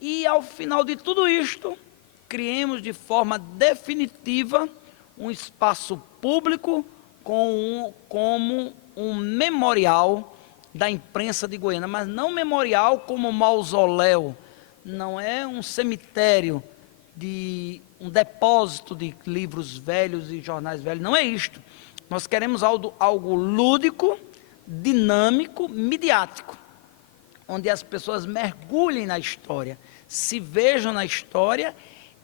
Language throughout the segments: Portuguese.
E ao final de tudo isto, criemos de forma definitiva um espaço público como um memorial da imprensa de Goiânia, mas não memorial como mausoléu, não é um cemitério de um depósito de livros velhos e jornais velhos, não é isto. Nós queremos algo lúdico, dinâmico, midiático, onde as pessoas mergulhem na história, se vejam na história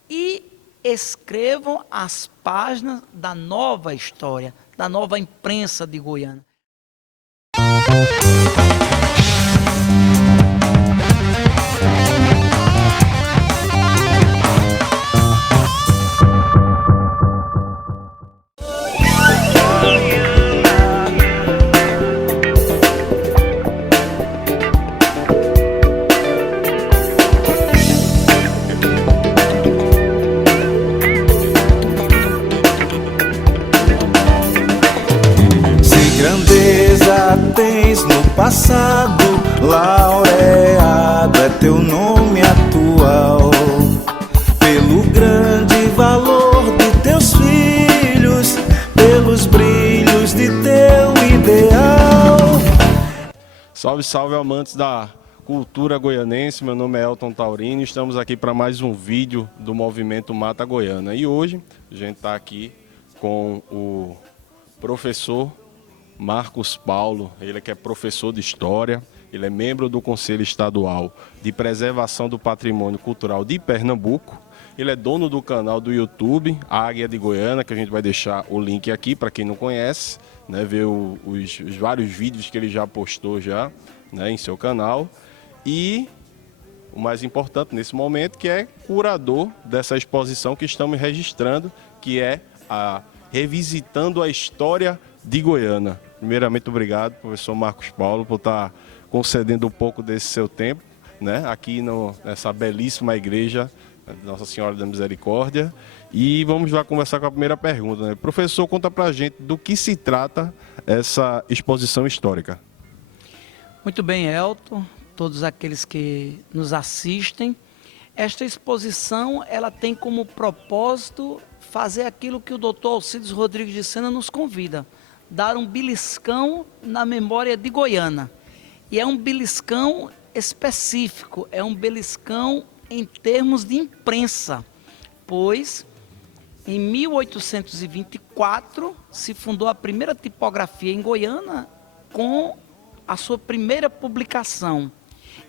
e escrevam as páginas da nova história, da nova imprensa de Goiânia. Tens no passado, laureado é teu nome atual, pelo grande valor de teus filhos, pelos brilhos de teu ideal. Salve, salve, amantes da cultura goianense. Meu nome é Elton Taurino, estamos aqui para mais um vídeo do Movimento Mata Goiana. E hoje a gente está aqui com o professor Marcos Paulo, ele que é professor de História, ele é membro do Conselho Estadual de Preservação do Patrimônio Cultural de Pernambuco, ele é dono do canal do YouTube Águia de Goiânia, que a gente vai deixar o link aqui para quem não conhece, né, ver os vários vídeos que ele já postou já, né, em seu canal. E o mais importante nesse momento, que é curador dessa exposição que estamos registrando, que é a Revisitando a História de Goiânia. Primeiramente, obrigado, professor Marcos Paulo, por estar concedendo um pouco desse seu tempo, né, aqui nessa belíssima igreja Nossa Senhora da Misericórdia. E vamos lá conversar com a primeira pergunta, né? Professor, conta pra gente do que se trata essa exposição histórica. Muito bem, Elton, todos aqueles que nos assistem. Esta exposição, ela tem como propósito fazer aquilo que o doutor Alcides Rodrigues de Sena nos convida, dar um beliscão na memória de Goiânia. E é um beliscão específico, é um beliscão em termos de imprensa, pois em 1824 se fundou a primeira tipografia em Goiânia com a sua primeira publicação.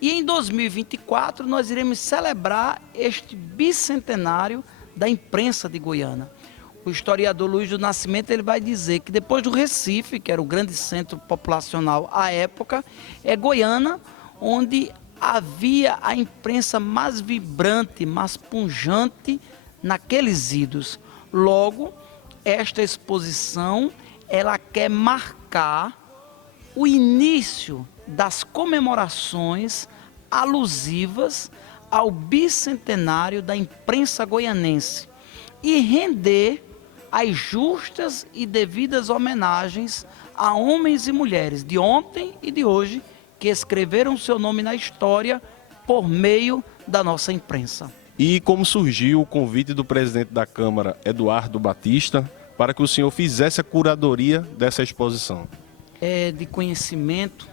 E em 2024 nós iremos celebrar este bicentenário da imprensa de Goiânia. O historiador Luiz do Nascimento ele vai dizer que depois do Recife, que era o grande centro populacional à época, é Goiânia onde havia a imprensa mais vibrante, mais pujante naqueles idos. Logo, esta exposição ela quer marcar o início das comemorações alusivas ao bicentenário da imprensa goianense e render as justas e devidas homenagens a homens e mulheres de ontem e de hoje que escreveram seu nome na história por meio da nossa imprensa. E como surgiu o convite do presidente da Câmara, Eduardo Batista, para que o senhor fizesse a curadoria dessa exposição? É de conhecimento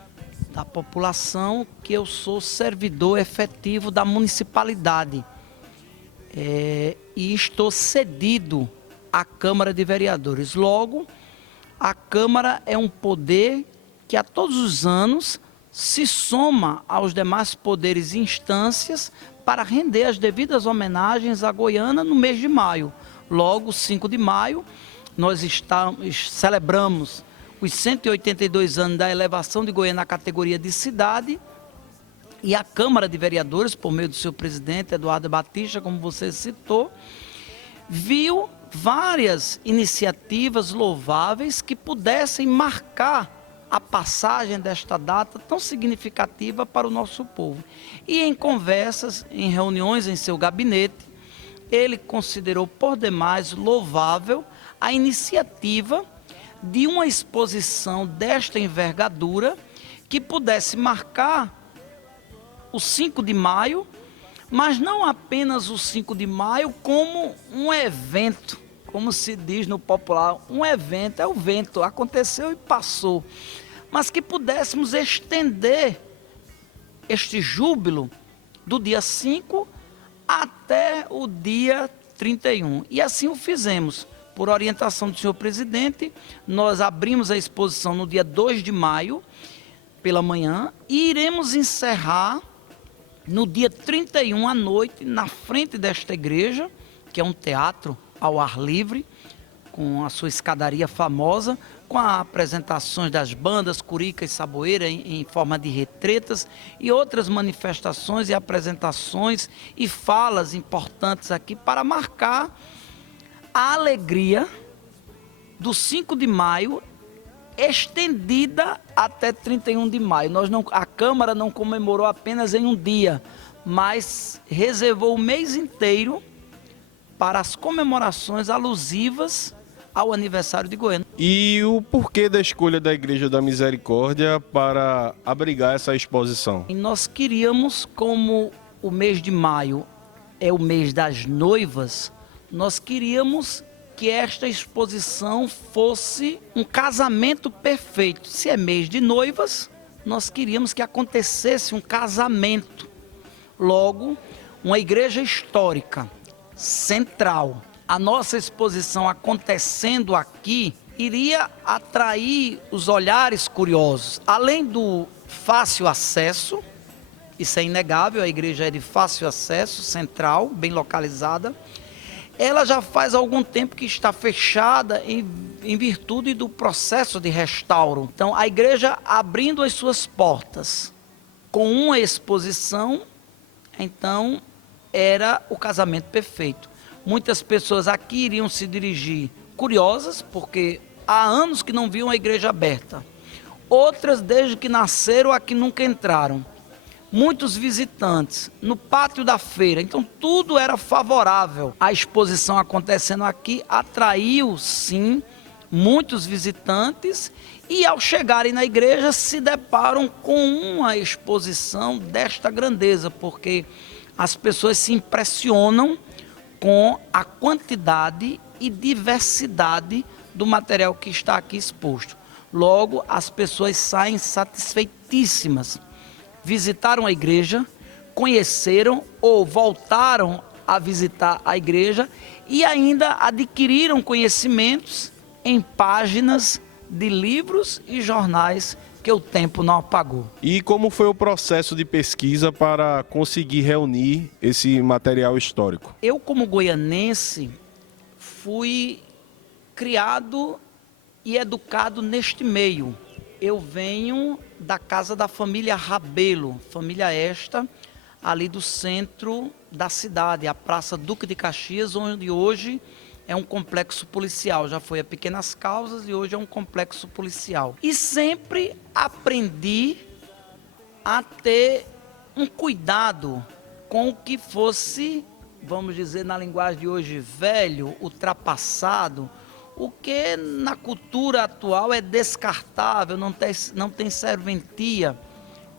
da população que eu sou servidor efetivo da municipalidade e estou cedido à Câmara de Vereadores. Logo, a Câmara é um poder que a todos os anos se soma aos demais poderes e instâncias para render as devidas homenagens a Goiânia no mês de maio. Logo, 5 de maio, nós celebramos os 182 anos da elevação de Goiânia à categoria de cidade, e a Câmara de Vereadores, por meio do seu presidente, Eduardo Batista, como você citou, viu várias iniciativas louváveis que pudessem marcar a passagem desta data tão significativa para o nosso povo. E em conversas, em reuniões em seu gabinete, ele considerou por demais louvável a iniciativa de uma exposição desta envergadura que pudesse marcar o 5 de maio, mas não apenas o 5 de maio como um evento, como se diz no popular, um evento, é o vento, aconteceu e passou, mas que pudéssemos estender este júbilo do dia 5 até o dia 31. E assim o fizemos. Por orientação do senhor presidente, nós abrimos a exposição no dia 2 de maio, pela manhã, e iremos encerrar no dia 31 à noite, na frente desta igreja, que é um teatro ao ar livre, com a sua escadaria famosa, com as apresentações das bandas Curica e Saboeira em forma de retretas e outras manifestações e apresentações e falas importantes aqui para marcar a alegria do 5 de maio estendida até 31 de maio. A Câmara não comemorou apenas em um dia, mas reservou o mês inteiro para as comemorações alusivas ao aniversário de Goiânia. E o porquê da escolha da Igreja da Misericórdia para abrigar essa exposição? E nós queríamos, como o mês de maio é o mês das noivas, nós queríamos que esta exposição fosse um casamento perfeito. Se é mês de noivas, nós queríamos que acontecesse um casamento. Logo, uma igreja histórica, central. A nossa exposição acontecendo aqui iria atrair os olhares curiosos. Além do fácil acesso, isso é inegável, a igreja é de fácil acesso, central, bem localizada. Ela já faz algum tempo que está fechada em virtude do processo de restauro. Então, a igreja abrindo as suas portas com uma exposição, então era o casamento perfeito. Muitas pessoas aqui iriam se dirigir curiosas, porque há anos que não viam a igreja aberta. Outras, desde que nasceram, aqui nunca entraram. Muitos visitantes no pátio da feira, então tudo era favorável. A exposição acontecendo aqui atraiu, sim, muitos visitantes e ao chegarem na igreja se deparam com uma exposição desta grandeza, porque as pessoas se impressionam com a quantidade e diversidade do material que está aqui exposto. Logo, as pessoas saem satisfeitíssimas. Visitaram a igreja, conheceram ou voltaram a visitar a igreja e ainda adquiriram conhecimentos em páginas de livros e jornais que o tempo não apagou. E como foi o processo de pesquisa para conseguir reunir esse material histórico? Eu, como goianense, fui criado e educado neste meio. Eu venho da casa da família Rabelo, família esta, ali do centro da cidade, a Praça Duque de Caxias, onde hoje é um complexo policial. Já foi a Pequenas Causas e hoje é um complexo policial. E sempre aprendi a ter um cuidado com o que fosse, vamos dizer na linguagem de hoje, velho, ultrapassado, o que na cultura atual é descartável, não tem serventia.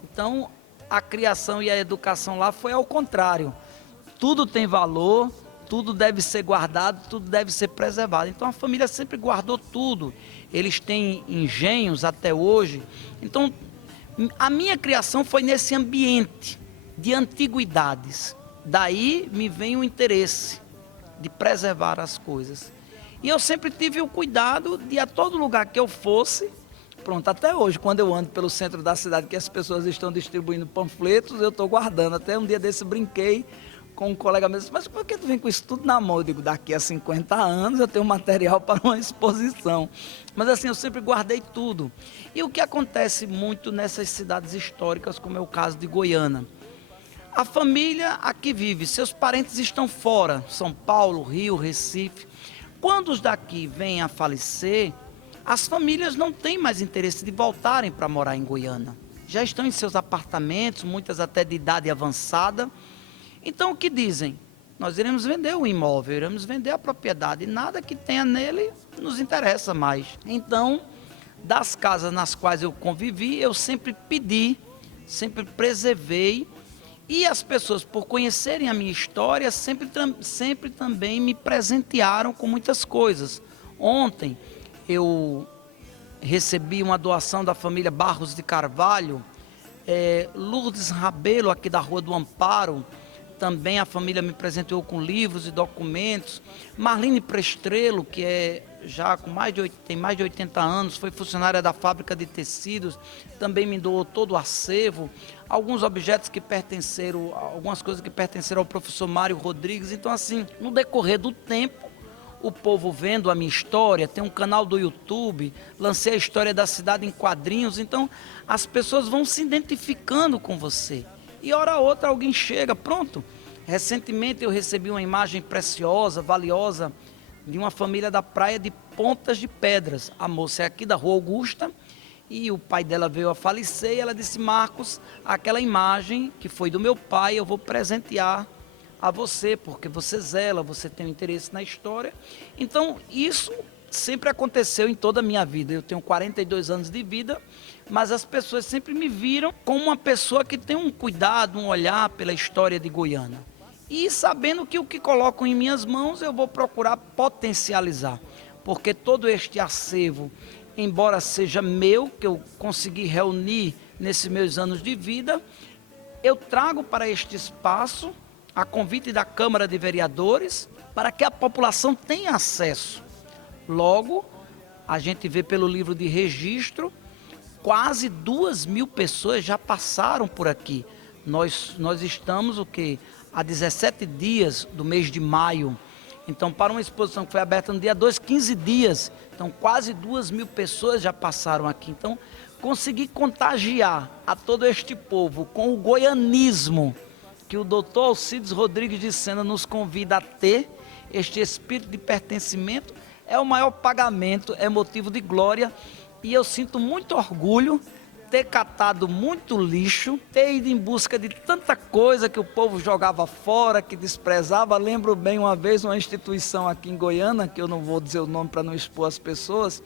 Então, a criação e a educação lá foi ao contrário. Tudo tem valor, tudo deve ser guardado, tudo deve ser preservado. Então, a família sempre guardou tudo. Eles têm engenhos até hoje. Então, a minha criação foi nesse ambiente de antiguidades. Daí me vem o interesse de preservar as coisas. E eu sempre tive o cuidado de, a todo lugar que eu fosse, pronto, até hoje, quando eu ando pelo centro da cidade, que as pessoas estão distribuindo panfletos, eu estou guardando. Até um dia desse brinquei com um colega meu, mas por que tu vem com isso tudo na mão? Eu digo, daqui a 50 anos eu tenho material para uma exposição. Mas assim, eu sempre guardei tudo. E o que acontece muito nessas cidades históricas, como é o caso de Goiânia? A família aqui vive, seus parentes estão fora, São Paulo, Rio, Recife. Quando os daqui vêm a falecer, as famílias não têm mais interesse de voltarem para morar em Goiânia. Já estão em seus apartamentos, muitas até de idade avançada. Então o que dizem? Nós iremos vender o imóvel, iremos vender a propriedade. Nada que tenha nele nos interessa mais. Então, das casas nas quais eu convivi, eu sempre pedi, sempre preservei E as pessoas, por conhecerem a minha história, sempre também me presentearam com muitas coisas. Ontem eu recebi uma doação da família Barros de Carvalho, Lourdes Rabelo, aqui da Rua do Amparo, também a família me presenteou com livros e documentos. Marlene Prestrelo, que tem mais de 80 anos, foi funcionária da fábrica de tecidos, também me doou todo o acervo, alguns objetos que pertenceram, algumas coisas que pertenceram ao professor Mário Rodrigues. Então, assim, no decorrer do tempo, o povo vendo a minha história, tem um canal do YouTube, lancei a história da cidade em quadrinhos, então as pessoas vão se identificando com você. E hora a outra alguém chega, pronto. Recentemente eu recebi uma imagem preciosa, valiosa, de uma família da praia de Pontas de Pedras. A moça é aqui da Rua Augusta e o pai dela veio a falecer e ela disse: Marcos, aquela imagem que foi do meu pai eu vou presentear a você, porque você zela, você tem um interesse na história. Então isso sempre aconteceu em toda a minha vida. Eu tenho 42 anos de vida, mas as pessoas sempre me viram como uma pessoa que tem um cuidado, um olhar pela história de Goiânia. E sabendo que o que colocam em minhas mãos eu vou procurar potencializar, porque todo este acervo, embora seja meu, que eu consegui reunir nesses meus anos de vida, eu trago para este espaço, a convite da Câmara de Vereadores, para que a população tenha acesso. Logo, a gente vê pelo livro de registro, quase 2.000 pessoas já passaram por aqui. Nós estamos há 17 dias do mês de maio. Então, para uma exposição que foi aberta no dia 2, 15 dias. Então, quase 2.000 pessoas já passaram aqui. Então, consegui contagiar a todo este povo com o goianismo que o doutor Alcides Rodrigues de Sena nos convida a ter, este espírito de pertencimento, é o maior pagamento, é motivo de glória. E eu sinto muito orgulho ter catado muito lixo, ter ido em busca de tanta coisa que o povo jogava fora, que desprezava. Lembro bem uma vez uma instituição aqui em Goiânia, que eu não vou dizer o nome para não expor as pessoas,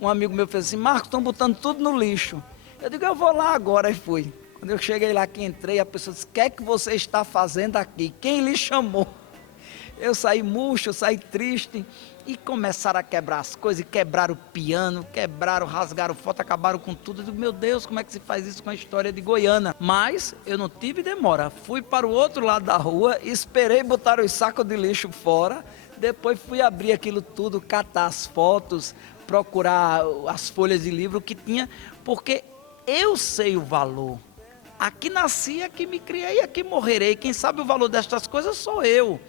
um amigo meu fez assim: Marcos, estão botando tudo no lixo. Eu digo: eu vou lá agora, e fui. Quando eu cheguei lá, que entrei, a pessoa disse: o que é que você está fazendo aqui? Quem lhe chamou? Eu saí murcho, eu saí triste, e começaram a quebrar as coisas, e quebraram o piano, rasgaram foto, acabaram com tudo. Eu digo: meu Deus, como é que se faz isso com a história de Goiânia? Mas eu não tive demora, fui para o outro lado da rua, esperei botar os sacos de lixo fora, depois fui abrir aquilo tudo, catar as fotos, procurar as folhas de livro que tinha, porque eu sei o valor. Aqui nasci, aqui me criei, aqui morrerei. Quem sabe o valor destas coisas sou eu.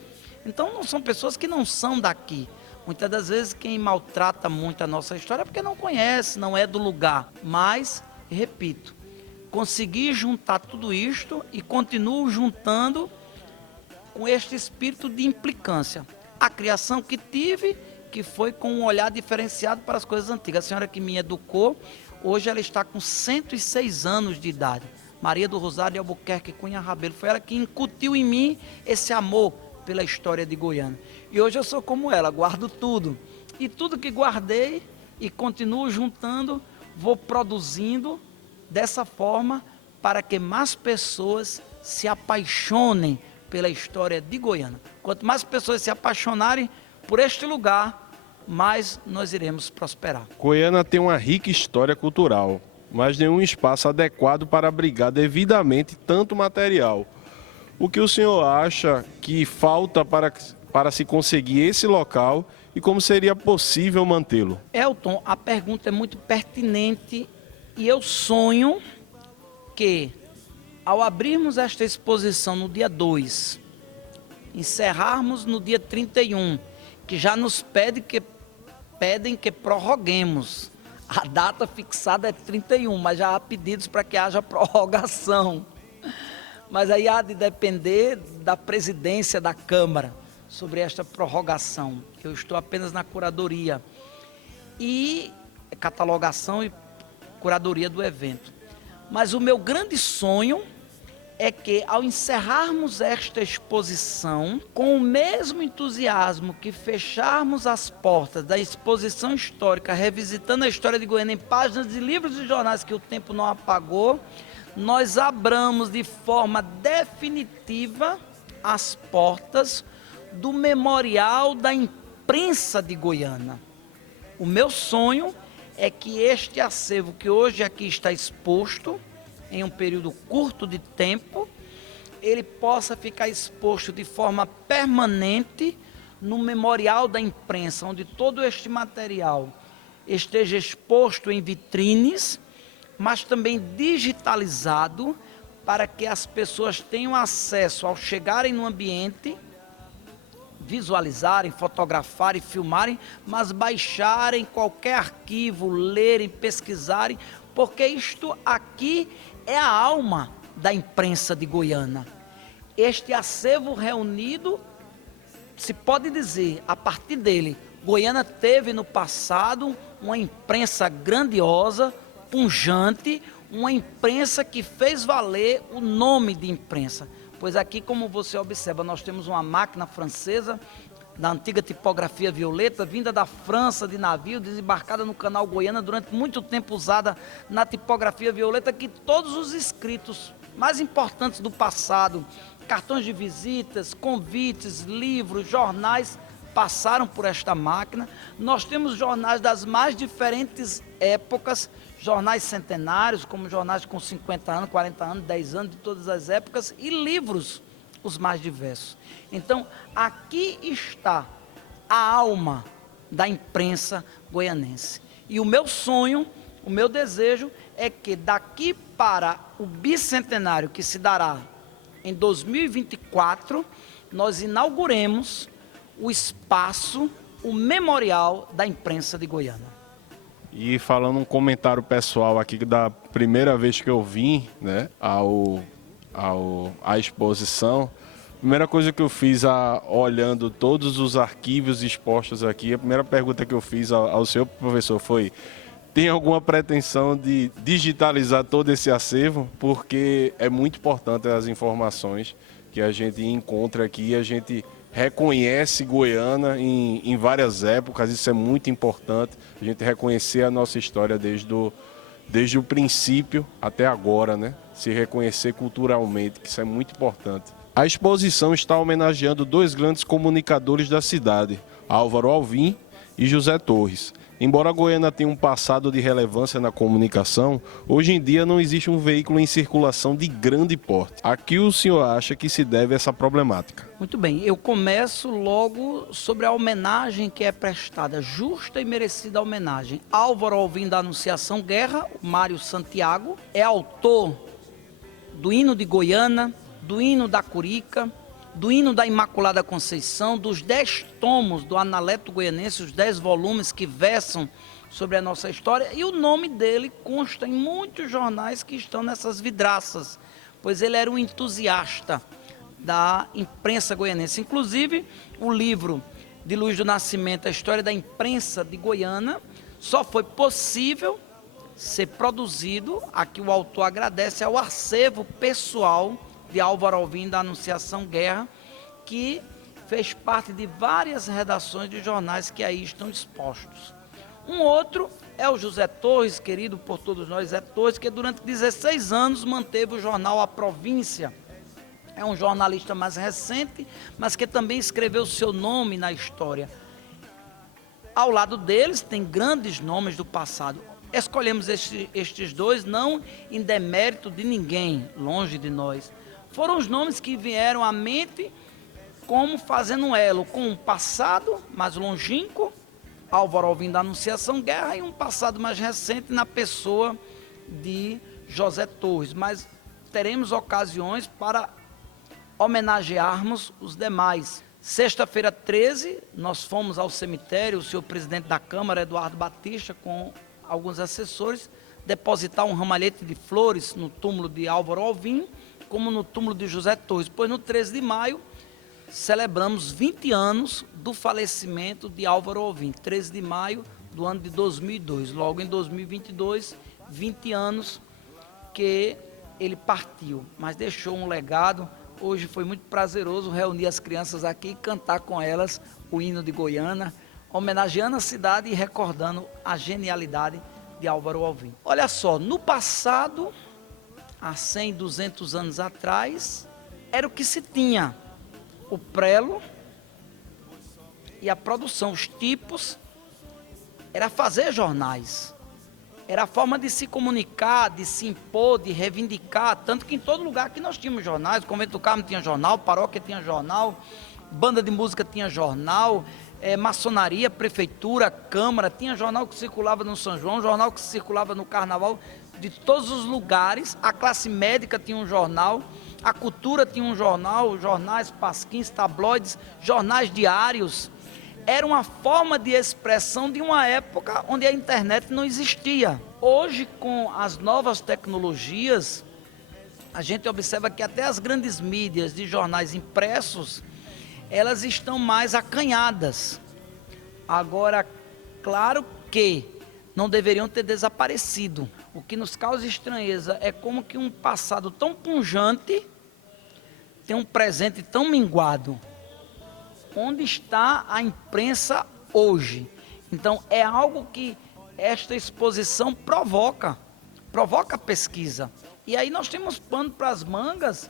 Então não são pessoas que não são daqui. Muitas das vezes quem maltrata muito a nossa história é porque não conhece, não é do lugar. Mas, repito, consegui juntar tudo isto e continuo juntando com este espírito de implicância. A criação que tive, que foi com um olhar diferenciado para as coisas antigas. A senhora que me educou, hoje ela está com 106 anos de idade. Maria do Rosário de Albuquerque Cunha Rabelo. Foi ela que incutiu em mim esse amor pela história de Goiânia. E hoje eu sou como ela, guardo tudo. E tudo que guardei e continuo juntando, vou produzindo dessa forma para que mais pessoas se apaixonem pela história de Goiânia. Quanto mais pessoas se apaixonarem por este lugar, mais nós iremos prosperar. Goiânia tem uma rica história cultural, mas nenhum espaço adequado para abrigar devidamente tanto material. O que o senhor acha que falta para se conseguir esse local e como seria possível mantê-lo? Elton, a pergunta é muito pertinente e eu sonho que, ao abrirmos esta exposição no dia 2, encerrarmos no dia 31, que já nos pedem que prorroguemos. A data fixada é 31, mas já há pedidos para que haja prorrogação. Mas aí há de depender da presidência da Câmara sobre esta prorrogação. Eu estou apenas na curadoria e catalogação e curadoria do evento. Mas o meu grande sonho é que, ao encerrarmos esta exposição, com o mesmo entusiasmo que fecharmos as portas da exposição histórica, revisitando a história de Goiânia em páginas de livros e jornais que o tempo não apagou, nós abramos de forma definitiva as portas do Memorial da Imprensa de Goiânia. O meu sonho é que este acervo que hoje aqui está exposto, em um período curto de tempo, ele possa ficar exposto de forma permanente no Memorial da Imprensa, onde todo este material esteja exposto em vitrines, mas também digitalizado, para que as pessoas tenham acesso ao chegarem no ambiente, visualizarem, fotografarem, filmarem, mas baixarem qualquer arquivo, lerem, pesquisarem, porque isto aqui é a alma da imprensa de Goiânia. Este acervo reunido, se pode dizer, a partir dele, Goiânia teve no passado uma imprensa grandiosa, pujante, uma imprensa que fez valer o nome de imprensa. Pois aqui, como você observa, nós temos uma máquina francesa, da antiga tipografia violeta, vinda da França de navio, desembarcada no canal Goiânia, durante muito tempo usada na tipografia violeta, que todos os escritos mais importantes do passado, cartões de visitas, convites, livros, jornais, passaram por esta máquina. Nós temos jornais das mais diferentes épocas, jornais centenários, como jornais com 50 anos, 40 anos, 10 anos, de todas as épocas, e livros, os mais diversos. Então, aqui está a alma da imprensa goianense. E o meu sonho, o meu desejo é que daqui para o bicentenário que se dará em 2024, nós inauguremos o espaço, o memorial da imprensa de Goiânia. E falando um comentário pessoal aqui, da primeira vez que eu vim, né, à exposição, a primeira coisa que eu fiz, olhando todos os arquivos expostos aqui, a primeira pergunta que eu fiz ao seu professor foi: tem alguma pretensão de digitalizar todo esse acervo? Porque é muito importante as informações que a gente encontra aqui, a gente reconhece Goiânia em várias épocas, isso é muito importante, a gente reconhecer a nossa história desde o princípio até agora, né? Se reconhecer culturalmente, que isso é muito importante. A exposição está homenageando dois grandes comunicadores da cidade, Álvaro Alvim e José Torres. Embora Goiânia tenha um passado de relevância na comunicação, hoje em dia não existe um veículo em circulação de grande porte. A que o senhor acha que se deve essa problemática? Muito bem, eu começo logo sobre a homenagem que é prestada, justa e merecida homenagem. Álvaro Alvim da Anunciação Guerra, Mário Santiago, é autor do hino de Goiânia, do hino da Curica, do hino da Imaculada Conceição, dos 10 tomos do Analeto Goianense, os 10 volumes que versam sobre a nossa história, e o nome dele consta em muitos jornais que estão nessas vidraças, pois ele era um entusiasta da imprensa goianense. Inclusive, o livro de Luiz do Nascimento, A História da Imprensa de Goiânia, só foi possível ser produzido, aqui o autor agradece, ao acervo pessoal de Álvaro Alvim da Anunciação Guerra, que fez parte de várias redações de jornais que aí estão expostos. Um outro é o José Torres, querido por todos nós, Zé Torres, que durante 16 anos manteve o jornal A Província. É um jornalista mais recente, mas que também escreveu seu nome na história. Ao lado deles tem grandes nomes do passado. Escolhemos estes dois não em demérito de ninguém, longe de nós. Foram os nomes que vieram à mente como fazendo um elo com um passado mais longínquo, Álvaro Alvim da Anunciação Guerra, e um passado mais recente na pessoa de José Torres. Mas teremos ocasiões para homenagearmos os demais. Sexta-feira 13, nós fomos ao cemitério, o senhor presidente da Câmara, Eduardo Batista, com alguns assessores, depositar um ramalhete de flores no túmulo de Álvaro Alvim, como no túmulo de José Torres, pois no 13 de maio celebramos 20 anos do falecimento de Álvaro Alvim, 13 de maio do ano de 2002, logo em 2022, 20 anos que ele partiu, mas deixou um legado. Hoje foi muito prazeroso reunir as crianças aqui e cantar com elas o hino de Goiânia, homenageando a cidade e recordando a genialidade de Álvaro Alvim. Olha só, no passado, há 100, 200 anos atrás, era o que se tinha. O prelo e a produção, os tipos, era fazer jornais. Era a forma de se comunicar, de se impor, de reivindicar. Tanto que em todo lugar que nós tínhamos jornais, o Convento do Carmo tinha jornal, paróquia tinha jornal, banda de música tinha jornal, maçonaria, prefeitura, câmara, tinha jornal que circulava no São João, jornal que circulava no Carnaval, de todos os lugares. A classe médica tinha um jornal, a cultura tinha um jornal, jornais, pasquins, tabloides, jornais diários. Era uma forma de expressão de uma época onde a internet não existia. Hoje, com as novas tecnologias, a gente observa que até as grandes mídias de jornais impressos, elas estão mais acanhadas. Agora, claro que não deveriam ter desaparecido. O que nos causa estranheza é como que um passado tão pujante tem um presente tão minguado. Onde está a imprensa hoje? Então, é algo que esta exposição provoca pesquisa. E aí nós temos pano para as mangas.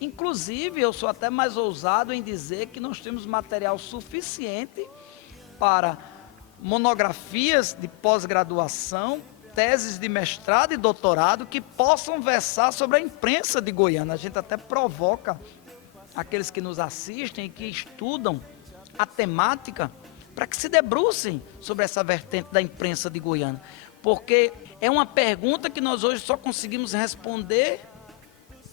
Inclusive, eu sou até mais ousado em dizer que nós temos material suficiente para monografias de pós-graduação, teses de mestrado e doutorado que possam versar sobre a imprensa de Goiânia. A gente até provoca aqueles que nos assistem e que estudam a temática para que se debrucem sobre essa vertente da imprensa de Goiânia. Porque é uma pergunta que nós hoje só conseguimos responder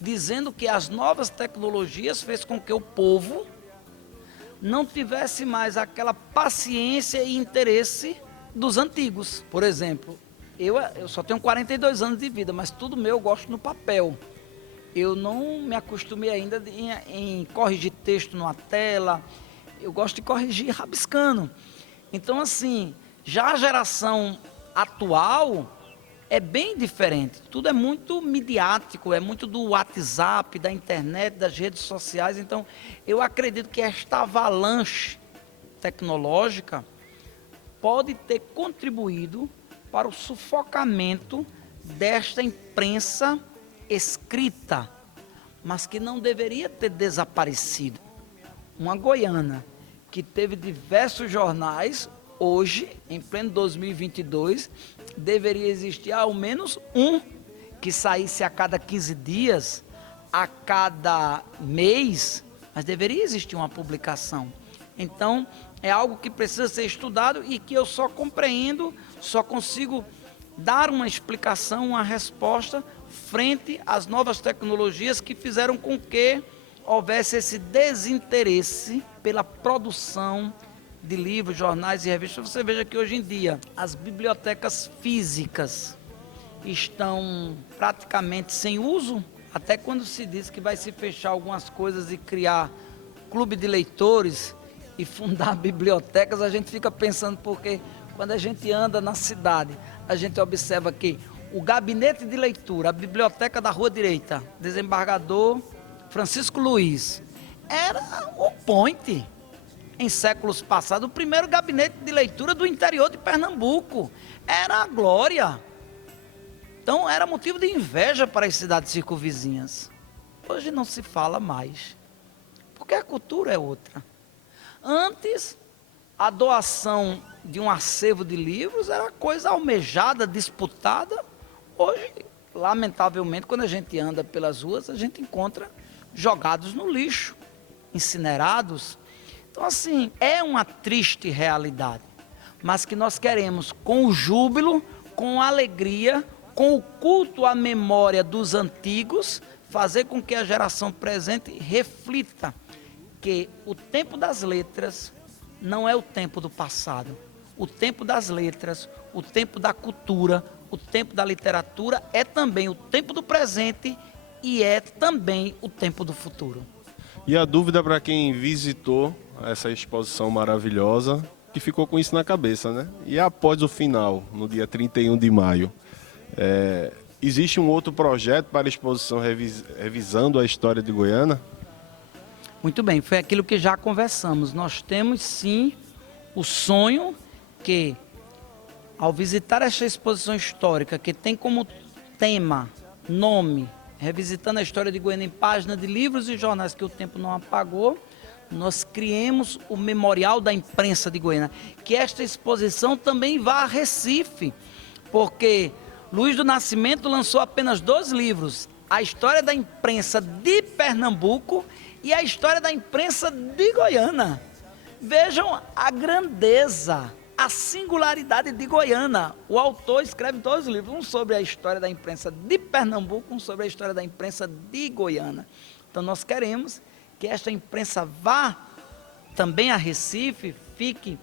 dizendo que as novas tecnologias fez com que o povo não tivesse mais aquela paciência e interesse dos antigos. Por exemplo, eu só tenho 42 anos de vida, mas tudo meu eu gosto no papel. Eu não me acostumei ainda em corrigir texto numa tela, eu gosto de corrigir rabiscando. Então, assim, já a geração atual é bem diferente. Tudo é muito midiático, é muito do WhatsApp, da internet, das redes sociais. Então, eu acredito que esta avalanche tecnológica pode ter contribuído para o sufocamento desta imprensa escrita, mas que não deveria ter desaparecido. Uma goiana que teve diversos jornais, hoje, em pleno 2022, deveria existir ao menos um que saísse a cada 15 dias, a cada mês, mas deveria existir uma publicação. Então, é algo que precisa ser estudado e que eu só compreendo, só consigo dar uma explicação, uma resposta frente às novas tecnologias que fizeram com que houvesse esse desinteresse pela produção de livros, jornais e revistas. Você veja que hoje em dia as bibliotecas físicas estão praticamente sem uso, até quando se diz que vai se fechar algumas coisas e criar clube de leitores e fundar bibliotecas, a gente fica pensando, porque quando a gente anda na cidade, a gente observa que o gabinete de leitura, a biblioteca da Rua Direita, desembargador Francisco Luiz, era o point em séculos passados, o primeiro gabinete de leitura do interior de Pernambuco, era a glória. Então era motivo de inveja para as cidades circunvizinhas. Hoje não se fala mais, porque a cultura é outra. Antes, a doação de um acervo de livros era coisa almejada, disputada. Hoje, lamentavelmente, quando a gente anda pelas ruas, a gente encontra jogados no lixo, incinerados. Então, assim, é uma triste realidade, mas que nós queremos, com o júbilo, com a alegria, com o culto à memória dos antigos, fazer com que a geração presente reflita que o tempo das letras não é o tempo do passado. O tempo das letras, o tempo da cultura, o tempo da literatura é também o tempo do presente e é também o tempo do futuro. E a dúvida para quem visitou essa exposição maravilhosa, que ficou com isso na cabeça, né? E após o final, no dia 31 de maio, existe um outro projeto para a exposição revisando a história de Goiânia? Muito bem, foi aquilo que já conversamos. Nós temos sim o sonho que, ao visitar esta exposição histórica, que tem como tema, nome, revisitando a história de Goiânia em páginas de livros e jornais que o tempo não apagou, nós criamos o Memorial da Imprensa de Goiânia, que esta exposição também vá a Recife, porque Luiz do Nascimento lançou apenas 2 livros, a história da imprensa de Pernambuco e a história da imprensa de Goiânia. Vejam a grandeza, a singularidade de Goiânia. O autor escreve 2 livros, um sobre a história da imprensa de Pernambuco, um sobre a história da imprensa de Goiânia. Então nós queremos que esta imprensa vá também a Recife, fique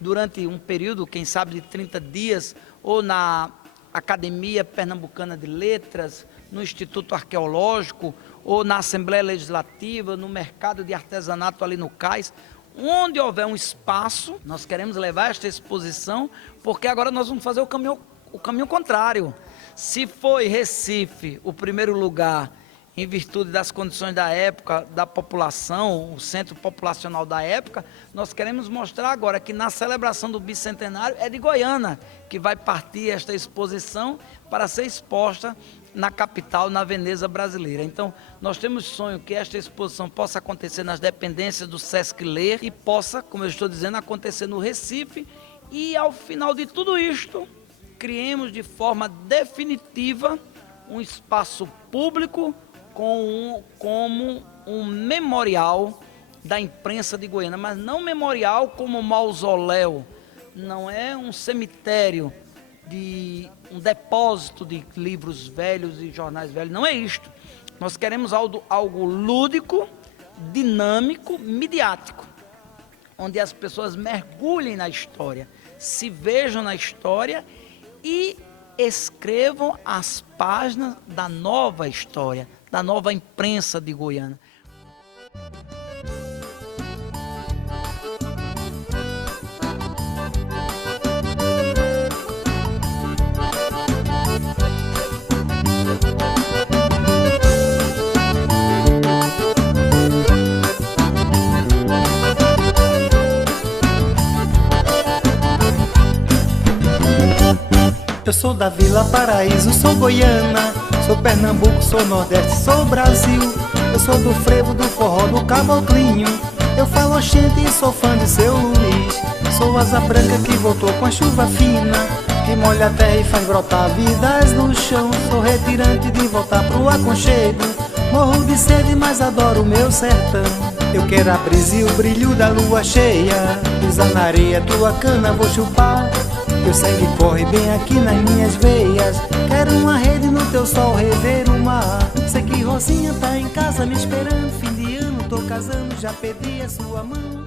durante um período, quem sabe de 30 dias, ou na Academia Pernambucana de Letras, no Instituto Arqueológico, ou na Assembleia Legislativa, no mercado de artesanato ali no Cais. Onde houver um espaço, nós queremos levar esta exposição, porque agora nós vamos fazer o caminho contrário. Se foi Recife o primeiro lugar, em virtude das condições da época, da população, o centro populacional da época, nós queremos mostrar agora que na celebração do bicentenário é de Goiânia que vai partir esta exposição para ser exposta na capital, na Veneza brasileira. Então, nós temos sonho que esta exposição possa acontecer nas dependências do Sesc Ler e possa, como eu estou dizendo, acontecer no Recife e, ao final de tudo isto, criemos de forma definitiva um espaço público como um memorial da imprensa de Goiânia, mas não memorial como mausoléu, não é um cemitério, um depósito de livros velhos e jornais velhos, não é isto. Nós queremos algo lúdico, dinâmico, midiático, onde as pessoas mergulhem na história, se vejam na história e escrevam as páginas da nova história, da nova imprensa de Goiânia. Eu sou da Vila Paraíso, sou goiana, sou Pernambuco, sou Nordeste, sou Brasil. Eu sou do frevo, do forró, do caboclinho. Eu falo oxente e sou fã de Seu Luiz. Sou asa branca que voltou com a chuva fina, que molha a terra e faz brotar vidas no chão. Sou retirante de voltar pro aconchego, morro de sede, mas adoro o meu sertão. Eu quero a brisa e o brilho da lua cheia, pisar na areia, tua cana vou chupar. Teu sangue corre bem aqui nas minhas veias, quero uma rede no teu sol rever o mar. Sei que Rosinha tá em casa me esperando, fim de ano tô casando, já pedi a sua mão.